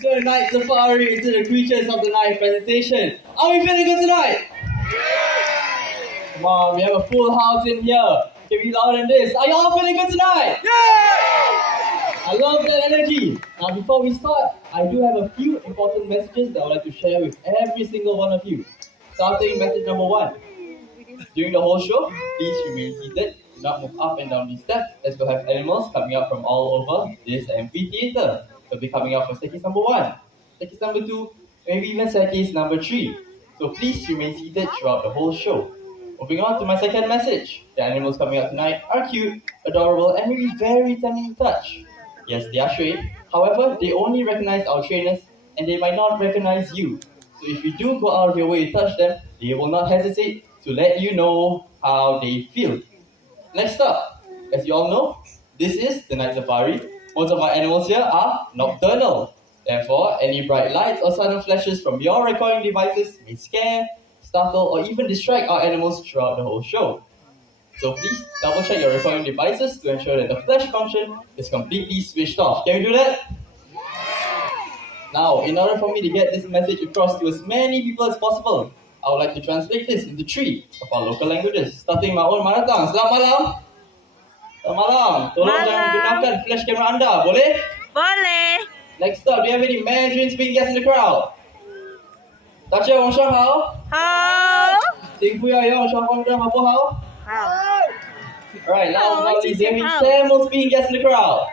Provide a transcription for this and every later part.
Good night safari into the creatures of the night presentation. Are we feeling good tonight? Come on, we have a full house in here. Can we louder than this? Are you all feeling good tonight? I love that energy. Now before we start, I do have a few important messages that I would like to share with every single one of you. Starting message number 1. During the whole show, please remain seated. Do not move up and down these steps, as we'll have animals coming out from all over this amphitheater. They'll be coming out from staircase number 1, staircase number 2, maybe even staircase number 3. So please remain seated throughout the whole show. Moving on to my second message. The animals coming out tonight are cute, adorable, and maybe very tempting to touch. Yes, they are trained. However, they only recognize our trainers, and they might not recognize you. So if you do go out of your way to touch them, they will not hesitate to let you know how they feel. Next up, as you all know, this is the night safari. Most of our animals here are nocturnal. Therefore, any bright lights or sudden flashes from your recording devices may scare, startle, or even distract our animals throughout the whole show. So please double check your recording devices to ensure that the flash function is completely switched off. Can we do that? Now, in order for me to get this message across to as many people as possible, I would like to translate this into 3 of our local languages, starting my own mother tongue. Selamat malam. Selamat malam. Tolong jangan gunakan flash camera anda, boleh? Boleh. Next up, do you have any Mandarin speaking guests in the crowd? 大家晚上好。好。请不要用双方灯，好不好？好。Alright, now is there any Tamil speaking guests in the crowd?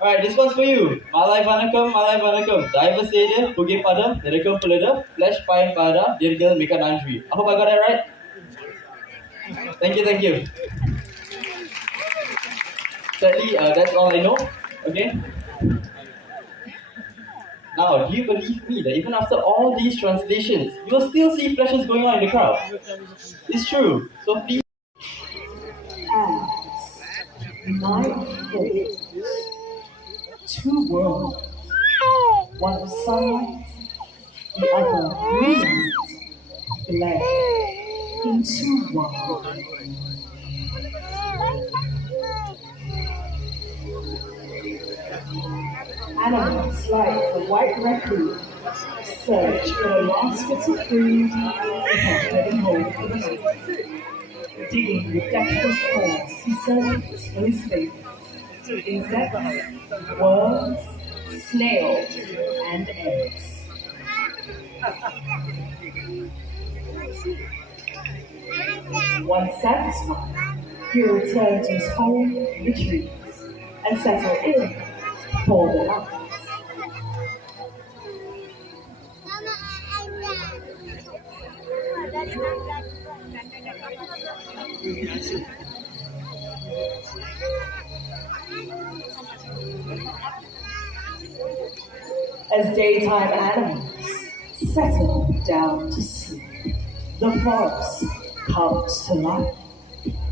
Alright, this one's for you. Malay Vanakkam, Malay Vanakkam. Diver Seda, Pugi Padam, Direkam Pelada, Flash Pine Pada, Dirgal Mika Nandri. I hope I got that right. Thank you. Sadly, that's all I know. Okay? Now, do you believe me that even after all these translations, you will still see flashes going on in the crowd? It's true. So please. As night falls, 2 worlds, one sunlight, the other moonlight, blend into one. Animals like the white raccoon search for the last bits of food before heading home for the night. Digging with dexterous paws, he searches for his favorites: insects, worms, snails, and eggs. Once satisfied, he'll return to his home in the trees and settle in for the night. As daytime animals settle down to sleep, the forest comes to life.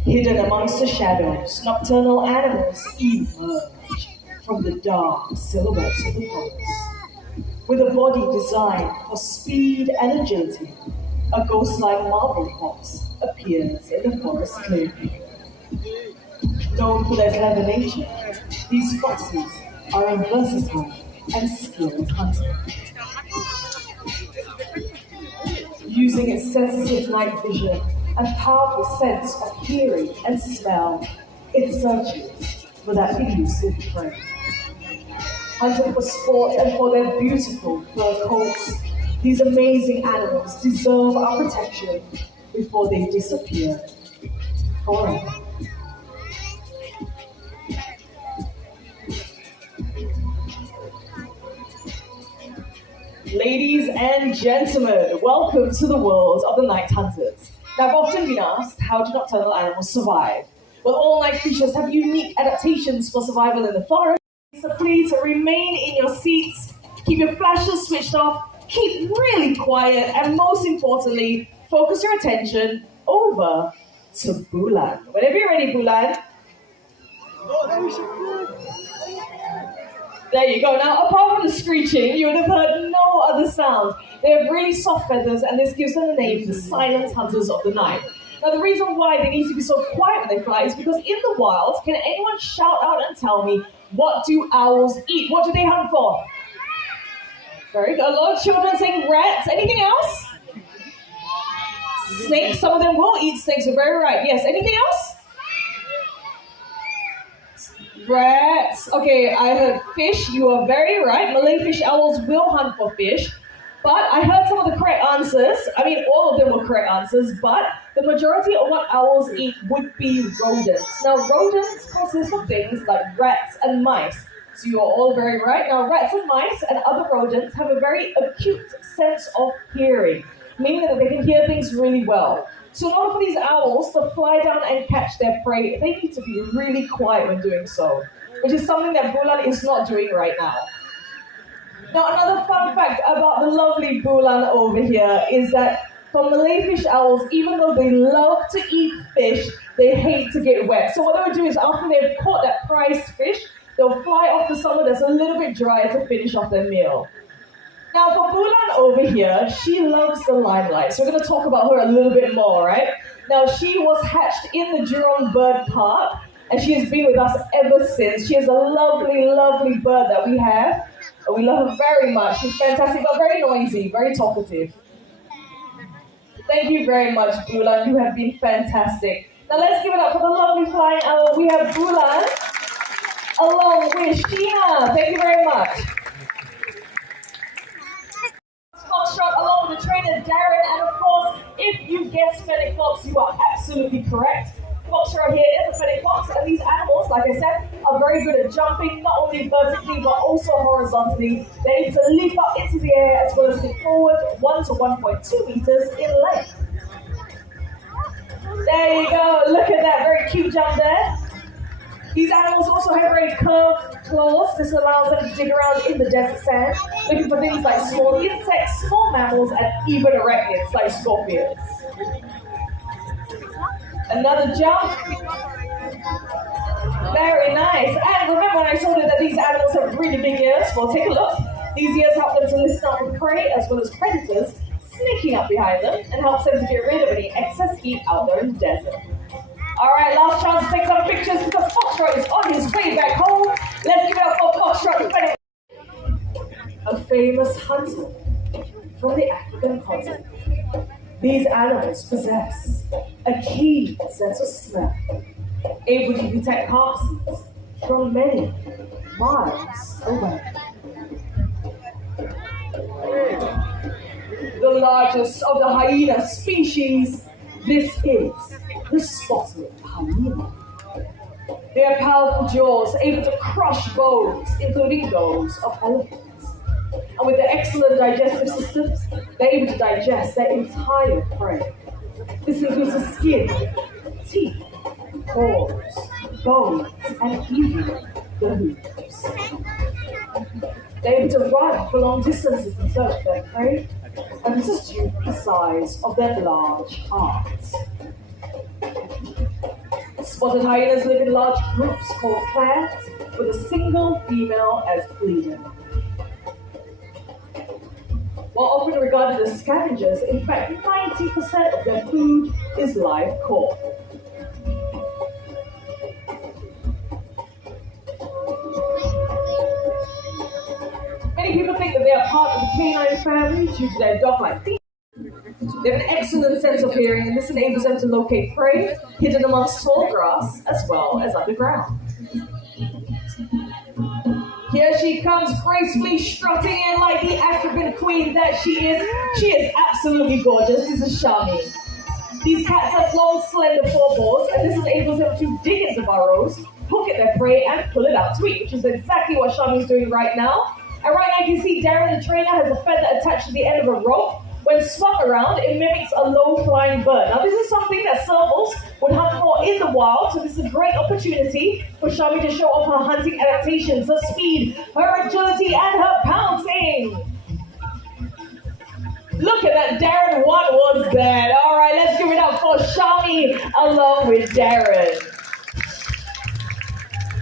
Hidden amongst the shadows, nocturnal animals emerge from the dark silhouettes of the forest. With a body designed for speed and agility, a ghost-like marble fox appears in the forest clearing. Known for their clever nature, these foxes are a versatile and skilled hunter. Using its sensitive night vision and powerful sense of hearing and smell, it searches for that elusive prey. Hunting for sport and for their beautiful fur coats, these amazing animals deserve our protection before they disappear forever. Ladies and gentlemen, welcome to the world of the night hunters. Now, I've often been asked, how do nocturnal animals survive? Well, all night creatures have unique adaptations for survival in the forest, so please remain in your seats, keep your flashes switched off, keep really quiet, and most importantly, focus your attention over to Bulan. Whenever you're ready, Bulan. There you go. Now, apart from the screeching, you would have heard no other sound. They have really soft feathers, and this gives them the name the silent hunters of the night. Now, the reason why they need to be so quiet when they fly is because in the wild, can anyone shout out and tell me, what do owls eat? What do they hunt for? Very good. A lot of children saying rats. Anything else? Snakes. Some of them will eat snakes. You're very right. Yes. Anything else? Rats. Okay, I heard fish. You are very right. Malay fish owls will hunt for fish. But I heard some of the correct answers. I mean, all of them were correct answers, but the majority of what owls eat would be rodents. Now, rodents consist of things like rats and mice. So you are all very right. Now, rats and mice and other rodents have a very acute sense of hearing, meaning that they can hear things really well. So in order for these owls to fly down and catch their prey, they need to be really quiet when doing so, which is something that Bulan is not doing right now. Now, another fun fact about the lovely Bulan over here is that for Malay fish owls, even though they love to eat fish, they hate to get wet. So what they would do is after they've caught that prized fish, they'll fly off to somewhere that's a little bit drier to finish off their meal. Now, for Bulan over here, she loves the limelight. So we're going to talk about her a little bit more, right? Now, she was hatched in the Jurong Bird Park, and she has been with us ever since. She is a lovely, lovely bird that we have. We love her very much. She's fantastic, but very noisy, very talkative. Thank you very much, Bulan. You have been fantastic. Now, let's give it up for the lovely flying owl. We have Bulan along with Sheena. Thank you very much. Foxtrot along with the trainer Darren, and of course, if you guessed Fennec Fox, you are absolutely correct. Foxtrot here is a Fennec Fox, and these animals, like I said, are very good at jumping, not only vertically but also horizontally. They need to leap up into the air as well as leap forward 1 to 1.2 meters in length. There you go, look at that, very cute jump there. These animals also have very curved claws. This allows them to dig around in the desert sand, looking for things like small insects, small mammals, and even arachnids like scorpions. Another jump. Very nice. And remember when I told you that these animals have really big ears? Well, take a look. These ears help them to listen out for prey as well as predators sneaking up behind them, and helps them to get rid of any excess heat out there in the desert. All right, last chance to take some pictures because Foxtrot is on his way back home. Let's give it up for Foxtrot. A famous hunter from the African continent. These animals possess a keen sense of smell, able to detect carcasses from many miles away. The largest of the hyena species, this is the spotted hyena. Their powerful jaws able to crush bones, including those of elephants. And with their excellent digestive systems, they're able to digest their entire prey. This includes the skin, teeth, paws, bones, and even the hooves. They're able to run for long distances in search of their prey, and this is due to the size of their large hearts. Spotted hyenas live in large groups called clans, with a single female as leader. While often regarded as scavengers, in fact, 90% of their food is live caught. many people think that they are part of the canine family due to their dog-like features. They have an excellent sense of hearing, and this enables them to locate prey hidden amongst tall grass as well as underground. Here she comes, gracefully strutting in like the African queen that she is. She is absolutely gorgeous. This is Shami. These cats have long, slender forepaws, and this enables them to dig into burrows, hook at their prey, and pull it out to eat, which is exactly what Shami is doing right now. And right now you can see Darren, the trainer, has a feather attached to the end of a rope. When swung around, it mimics a low-flying bird. Now, this is something that servals would hunt for in the wild, so this is a great opportunity for Shami to show off her hunting adaptations, her speed, her agility, and her pouncing. Look at that, Darren, what was that? All right, let's give it up for Shami along with Darren.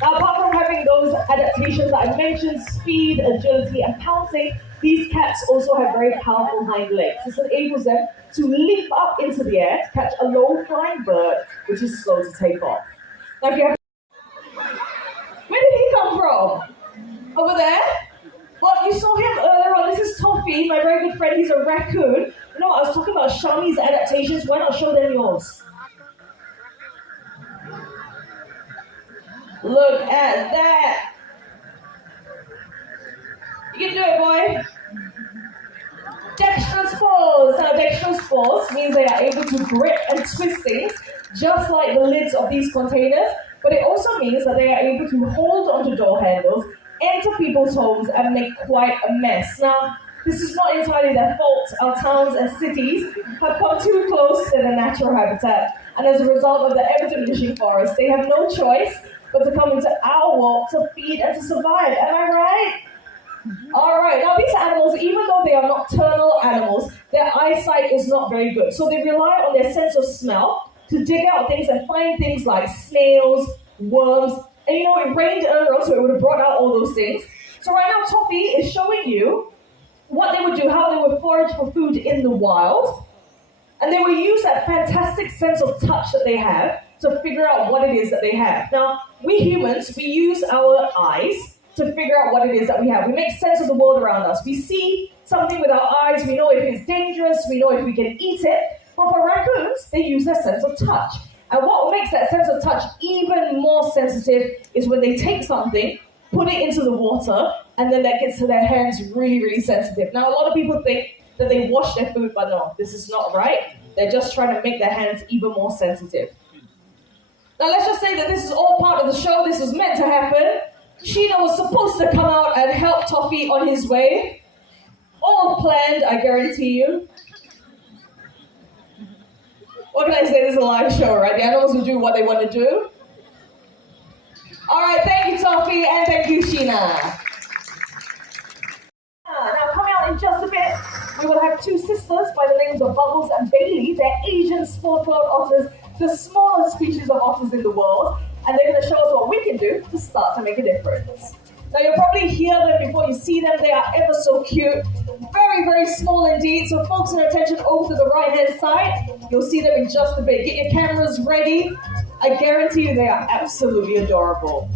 Now, apart from having those adaptations that I mentioned, speed, agility, and pouncing, these cats also have very powerful hind legs. This enables them to leap up into the air to catch a low-flying bird, which is slow to take off. Now, if you have... Where did he come from? Over there? Well, you saw him earlier on. This is Toffee, my very good friend. He's a raccoon. You know what? I was talking about Shami's adaptations. Why not show them yours? Look at that. You can do it, boy. Dexterous paws. Now, dexterous paws means they are able to grip and twist things just like the lids of these containers, but it also means that they are able to hold onto door handles, enter people's homes, and make quite a mess. Now, this is not entirely their fault. Our towns and cities have come too close to their natural habitat, and as a result of the ever diminishing forest, they have no choice but to come into our world to feed and to survive. Am I right? All right, now these animals, even though they are nocturnal animals, their eyesight is not very good. So they rely on their sense of smell to dig out things and find things like snails, worms, and you know, it rained earlier, so it would have brought out all those things. So right now, Toffee is showing you what they would do, how they would forage for food in the wild, and they will use that fantastic sense of touch that they have to figure out what it is that they have. Now, we humans, we use our eyes to figure out what it is that we have. We make sense of the world around us. We see something with our eyes, we know if it's dangerous, we know if we can eat it. But for raccoons, they use their sense of touch. And what makes that sense of touch even more sensitive is when they take something, put it into the water, and then that gets to their hands really, really sensitive. Now, a lot of people think that they wash their food, but no, this is not right. They're just trying to make their hands even more sensitive. Now, let's just say that this is all part of the show. This was meant to happen. Sheena was supposed to come out and help Toffee on his way. All planned, I guarantee you. What can I say? This is a live show, right? The animals will do what they want to do. All right, thank you, Toffee, and thank you, Sheena. Now, coming out in just a bit, we will have two sisters by the names of Bubbles and Bailey. They're Asian sport-cloud otters, the smallest species of otters in the world, and they're going to show us what we can do to start to make a difference. Now, you'll probably hear them before you see them. They are ever so cute. Very, very small indeed. So focus your attention over to the right-hand side. You'll see them in just a bit. Get your cameras ready. I guarantee you they are absolutely adorable.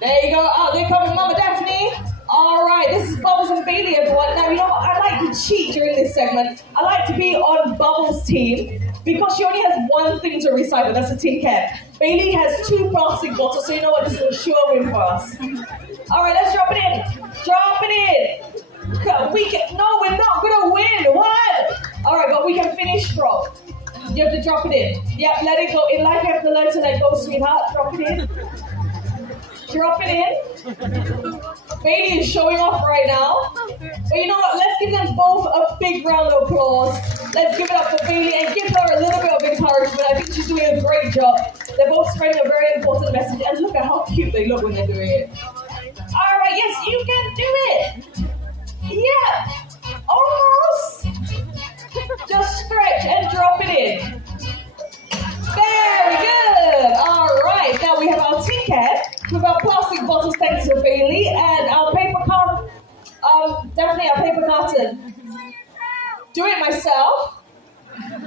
There you go. Oh, there comes Mama Daphne. All right, this is Bubbles and Bailey, everyone. Now, you know what? I like to cheat during this segment. I like to be on Bubbles' team because she only has one thing to recycle. That's a tin can. Bailey has two plastic bottles, so you know what? This is a sure win for us. All right, let's drop it in. Drop it in. No, we're not going to win. What? All right, but we can finish strong. You have to drop it in. Yeah, let it go. In life, you have to learn to let go, sweetheart. Drop it in. Drop it in. Bailey is showing off right now. But you know what? Let's give them both a big round of applause. Let's give it up for Bailey and give her a little bit of encouragement. I think she's doing a great job. They're both spreading a very important message. And look at how cute they look when they're doing it. All right, yes, you can do it. Yeah, almost. Just stretch and drop it in. Very good. All right, now we have our tin can with our plastic bottles thanks to Bailey and our paper carton. Definitely our paper carton. Do it myself.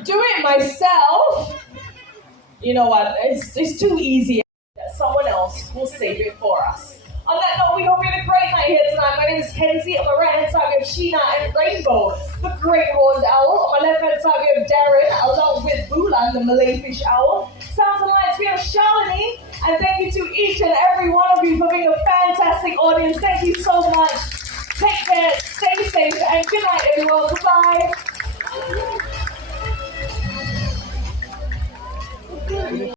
Do it myself. You know what? It's too easy. Someone else will save it for us. On that note, we hope you had a great night here tonight. My name is Kenzie. On my right hand side, we have Sheena and Rainbow, the great horned owl. On my left hand side, we have Darren, along with Bulan, the Malay fish owl. Sounds and lights, we have Shalini. And thank you to each and every one of you for being a fantastic audience. Thank you so much. Take care, stay safe, and good night, everyone. Goodbye.